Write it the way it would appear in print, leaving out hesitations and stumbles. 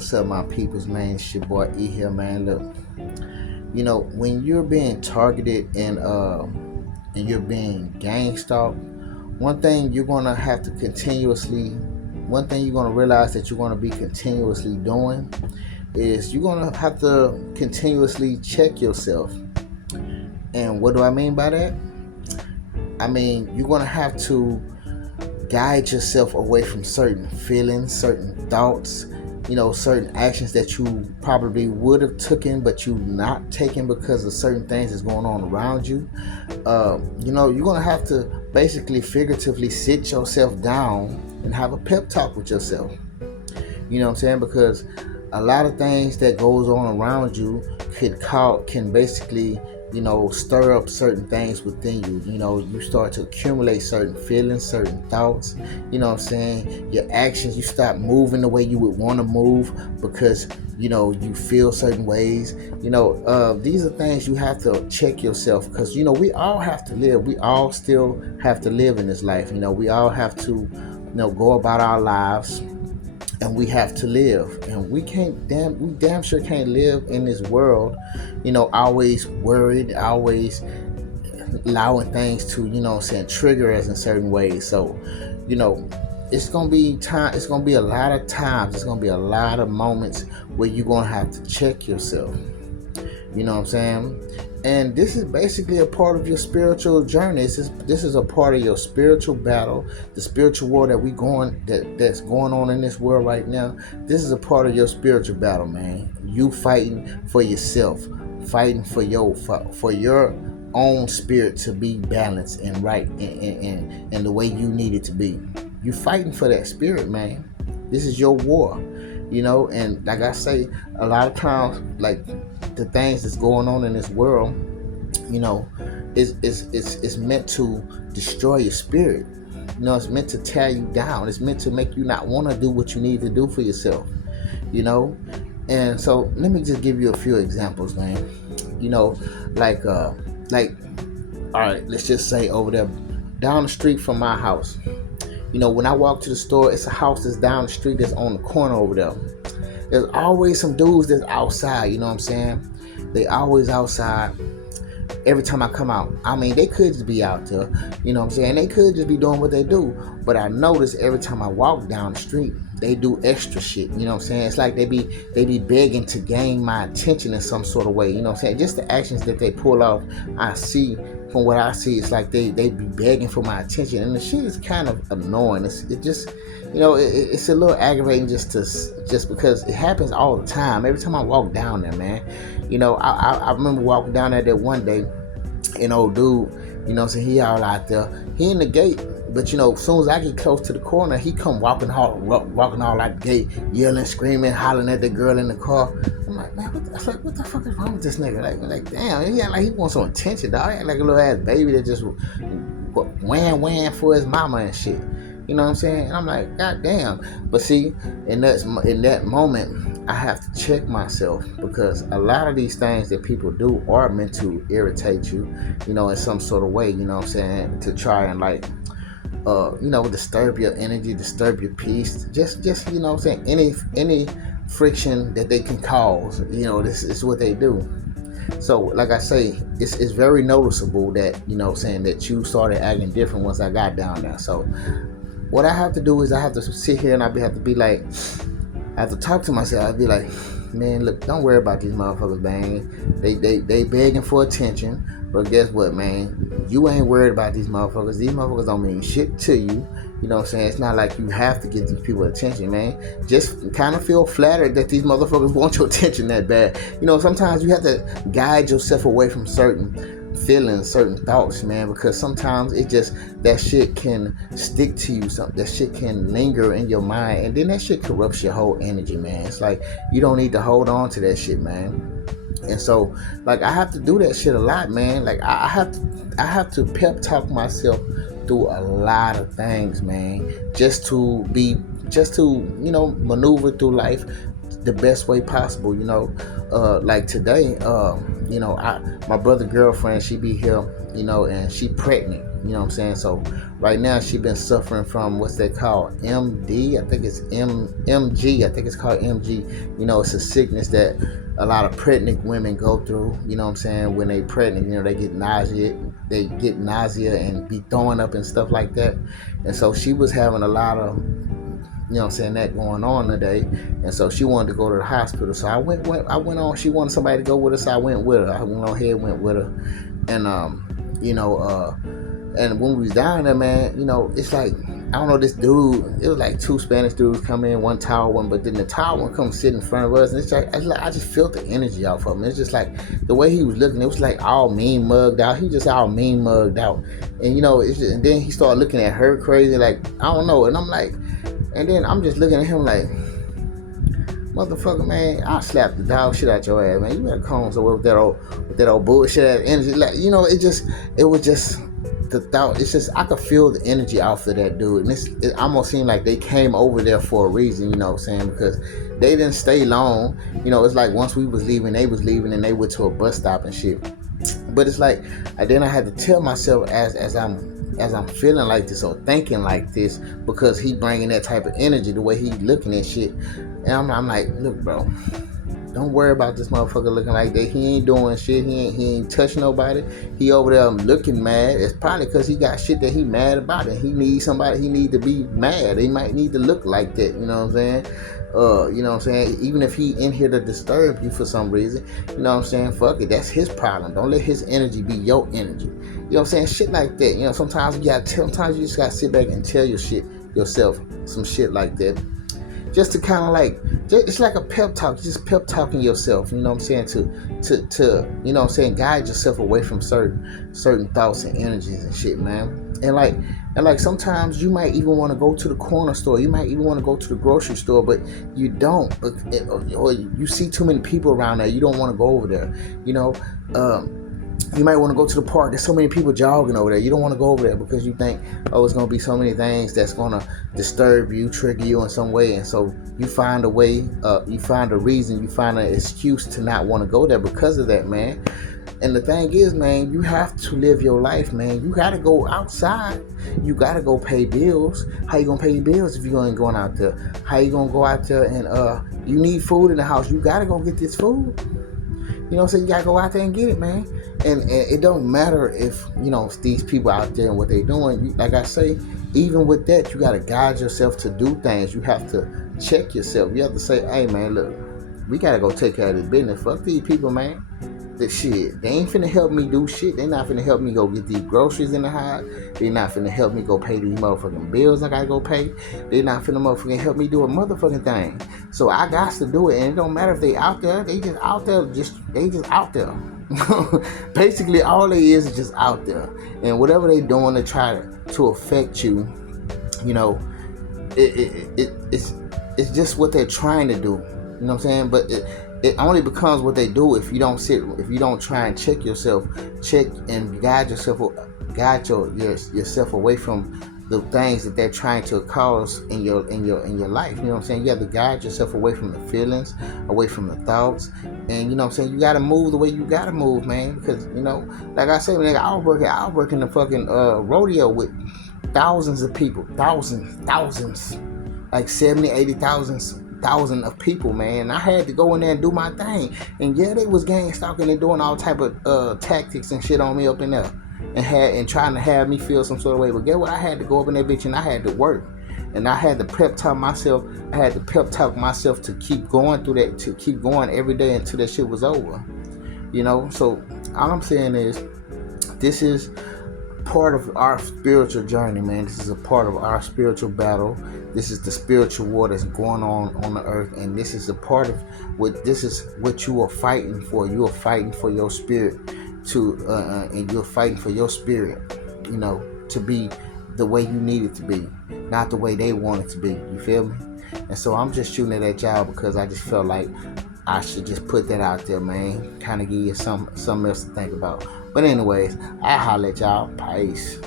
What's up, my peoples, man? It's your boy E here, man. Look, when you're being targeted and you're being gang stalked, one thing you're gonna have to continuously, one thing you're gonna realize that you're gonna be continuously doing is you're gonna have to continuously check yourself. And what do I mean by that? I mean you're gonna have to guide yourself away from certain feelings, certain thoughts, certain actions that you probably would have taken, but you not taken because of certain things that's going on around you. You're gonna have to basically, figuratively, sit yourself down and have a pep talk with yourself. You know what I'm saying? Because a lot of things that goes on around you can basically, stir up certain things within you. You start to accumulate certain feelings, certain thoughts. You know what I'm saying? Your actions, you stop moving the way you would want to move because you feel certain ways. These are things you have to check yourself because we all have to live. We all still have to live in this life. We all have to go about our lives, and we have to live, and we damn sure can't live in this world always worried, always allowing things to trigger us in certain ways. So it's gonna be time, it's gonna be a lot of times, it's gonna be a lot of moments where you're gonna have to check yourself. You know what I'm saying? And this is basically a part of your spiritual journey. This is a part of your spiritual battle, the spiritual war that's going on in this world right now. This is a part of your spiritual battle, man. You fighting for yourself, fighting for your own spirit to be balanced and right and the way you need it to be. You fighting for that spirit, man. This is your war. And like I say, a lot of times, like, the things that's going on in this world, is meant to destroy your spirit. It's meant to tear you down. It's meant to make you not want to do what you need to do for yourself. And so let me just give you a few examples, man. Like all right, let's just say over there down the street from my house. When I walk to the store, it's a house that's down the street that's on the corner over there. There's always some dudes that's outside, you know what I'm saying? They always outside every time I come out. I mean, they could just be out there, you know what I'm saying? They could just be doing what they do. But I notice every time I walk down the street, they do extra shit, you know what I'm saying? It's like they be begging to gain my attention in some sort of way, you know what I'm saying? Just the actions that they pull off, from what I see, it's like they be begging for my attention, and the shit is kind of annoying. It just, it's a little aggravating just because it happens all the time. Every time I walk down there, man. I remember walking down there that one day, dude, so he all out there, he in the gate. But as soon as I get close to the corner, he come walking all like the gate, yelling, screaming, hollering at the girl in the car. I'm like, man, what the fuck is wrong with this nigga? Like damn, he act like he wants some attention, dog. He act like a little ass baby that just wham for his mama and shit. You know what I'm saying? And I'm like, god damn. But see, in that moment, I have to check myself, because a lot of these things that people do are meant to irritate you, in some sort of way. You know what I'm saying? To try and disturb your energy, disturb your peace, just what I'm saying, any friction that they can cause, this is what they do. So like I say, it's very noticeable that, that you started acting different once I got down there. So what I have to do is I have to sit here and I have to talk to myself. I'd be like, man, look, don't worry about these motherfuckers, man. They begging for attention. But guess what, man? You ain't worried about these motherfuckers. These motherfuckers don't mean shit to you. You know what I'm saying? It's not like you have to get these people attention, man. Just kind of feel flattered that these motherfuckers want your attention that bad. Sometimes you have to guide yourself away from certain feelings, certain thoughts, man, because sometimes that shit can stick to you. That shit can linger in your mind, and then that shit corrupts your whole energy, man. It's like you don't need to hold on to that shit, man. And so, like, I have to do that shit a lot, man. Like, I have to pep talk myself through a lot of things, man, just to maneuver through life the best way possible. Like today, my brother girlfriend, she be here, and she pregnant. You know what I'm saying? So right now she been suffering from what's they call MD. I think it's MG. I think it's called MG. You know, it's a sickness that a lot of pregnant women go through. You know what I'm saying? When they pregnant, you know, they get nausea. They get nausea and be throwing up and stuff like that. And so she was having a lot of, you know what I'm saying, that going on today. And so she wanted to go to the hospital. So I went on. She wanted somebody to go with her, so I went with her. I went on ahead, went with her. And you know, and when we was down there, man, you know, it's like, I don't know, this dude, it was like two Spanish dudes come in, one tall one, but then the tall one come sit in front of us, and it's like, I just felt the energy off of him. It's just like, the way he was looking, it was like all mean mugged out. He just all mean mugged out. And, you know, and then he started looking at her crazy, like, I don't know. And I'm like, and then I'm just looking at him like, motherfucker, man, I'll slap the dog shit out your ass, man. You better come somewhere with that old bullshit ass energy. Like, you know, it was just the thought. It's just, I could feel the energy off of that dude. And it almost seemed like they came over there for a reason, you know what I'm saying? Because they didn't stay long. You know, it's like once we was leaving, they was leaving, and they went to a bus stop and shit. But it's like, then I had to tell myself as I'm feeling like this or thinking like this, because he bringing that type of energy, the way he looking at shit. And I'm like, look, bro, don't worry about this motherfucker looking like that. He ain't doing shit. He ain't touching nobody. He over there looking mad. It's probably because he got shit that he mad about, and he needs somebody. He need to be mad. He might need to look like that. You know what I'm saying? You know what I'm saying? Even if he in here to disturb you for some reason, you know what I'm saying? Fuck it. That's his problem. Don't let his energy be your energy. You know what I'm saying? Shit like that. You know, sometimes you just gotta sit back and tell yourself some shit like that. Just to kind of like, it's like a pep talk. Just pep talking yourself, you know what I'm saying, to you know what I'm saying, guide yourself away from certain thoughts and energies and shit, man. And like sometimes you might even want to go to the corner store. You might even want to go to the grocery store, but you don't, or you see too many people around there. You don't want to go over there, you know. You might want to go to the park. There's so many people jogging over there. You don't want to go over there because you think, oh, it's going to be so many things that's going to disturb you, trigger you in some way. And so you find a way, you find a reason, you find an excuse to not want to go there because of that, man. And the thing is, man, you have to live your life, man. You got to go outside. You got to go pay bills. How you going to pay your bills if you ain't going out there? How you going to go out there and you need food in the house? You got to go get this food. You know what I'm saying? You gotta go out there and get it, man. And it don't matter if, you know, these people out there and what they doing. Like I say, even with that, you gotta guide yourself to do things. You have to check yourself. You have to say, hey, man, look, we gotta go take care of this business. Fuck these people, man. That shit, they ain't finna help me do shit. They not finna help me go get these groceries in the house. They not finna help me go pay these motherfucking bills I gotta go pay. They not finna motherfucking help me do a motherfucking thing. So I got to do it, and it don't matter if they out there. They just out there. They just out there. Basically, all they is just out there, and whatever they doing to try to affect you, you know, it's just what they're trying to do. You know what I'm saying? But it only becomes what they do if you don't try and check yourself, check and guide yourself away from the things that they're trying to cause in your life. You know what I'm saying? You have to guide yourself away from the feelings, away from the thoughts, and you know what I'm saying, you gotta move the way you gotta move, man. Because, you know, like I said, man, I was working the fucking rodeo with thousands of people, thousands, like 70, 80,000 of people, man. I had to go in there and do my thing. And yeah, they was gang stalking and doing all type of tactics and shit on me up in there, and trying to have me feel some sort of way. But get what? I had to go up in that bitch and I had to work. And I had to pep talk myself. I had to pep talk myself to keep going through that, to keep going every day until that shit was over. You know? So all I'm saying is, this is part of our spiritual journey, man. This is a part of our spiritual battle. This is the spiritual war that's going on the earth, and this is a part of this is what you are fighting for. You are fighting for your spirit and you're fighting for your spirit, you know, to be the way you need it to be, not the way they want it to be. You feel me? And so I'm just shooting it at y'all because I just felt like I should just put that out there, man. Kind of give you something else to think about. But anyways, I holler at y'all. Peace.